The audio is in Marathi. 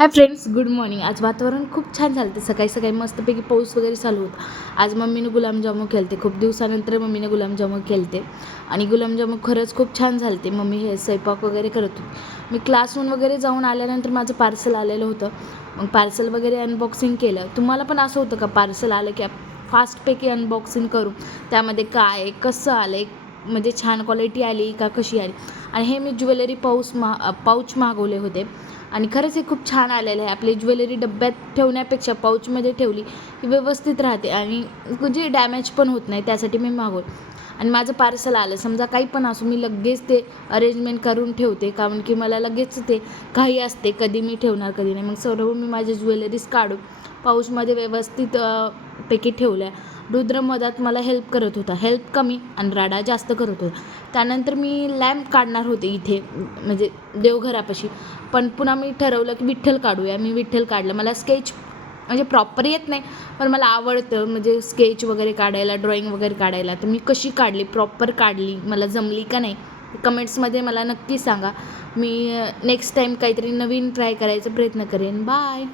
Hi friends, good morning. आज वातावरण खूप छान झालं. ते सकाळी सकाळी मस्तपैकी पाऊस वगैरे चालू होता. आज मम्मीने गुलाबजामू केलते. खूप दिवसानंतर मम्मीने गुलाबजामू केलते आणि गुलाबजामू खरंच खूप छान झालते. मम्मी हे स्वयंपाक वगैरे करत होती. मी क्लासहून वगैरे जाऊन आल्यानंतर माझं पार्सल आलेलं होतं. मग पार्सल वगैरे अनबॉक्सिंग केलं. तुम्हाला पण असं होतं का पार्सल आलं की फास्टपैकी अनबॉक्सिंग करू, त्यामध्ये काय कसं आलं आहे, म्हणजे छान क्वालिटी आली का कशी आली. आणि हे मी ज्वेलरी पाऊच मागवले होते आणि खरंच हे खूप छान आलेलं आहे. आपली ज्वेलरी डब्यात ठेवण्यापेक्षा पाऊचमध्ये ठेवली की व्यवस्थित राहते आणि म्हणजे डॅमेज पण होत नाही. त्यासाठी मी मागवलं आणि माझं पार्सल आलं. समजा काही पण असो, मी लगेच ते अरेंजमेंट करून ठेवते, कारण की मला लगेच ते घाई असते, कधी मी ठेवणार कधी नाही. मग सर्व मी माझ्या ज्वेलरीज काढून पाऊचमध्ये व्यवस्थित पैकी ठेवल्या. रुद्र मधात मला हेल्प करत होता, हेल्प कमी आणि राडा जास्त करत होता. त्यानंतर मी लॅम्प काढणार होते इथे, म्हणजे देवघरापाशी, पण पुन्हा मी ठरवलं की विठ्ठल काढूया. मी विठ्ठल काढलं. मला स्केच म्हणजे प्रॉपर येत नाही, पण मला आवडतं म्हणजे स्केच वगैरे काढायला, ड्रॉईंग वगैरे काढायला. तर मी कशी काढली, प्रॉपर काढली, मला जमली का नाही, कमेंट्समध्ये मला नक्की सांगा. मी नेक्स्ट टाईम काहीतरी नवीन ट्राय करायचा प्रयत्न करेन. बाय.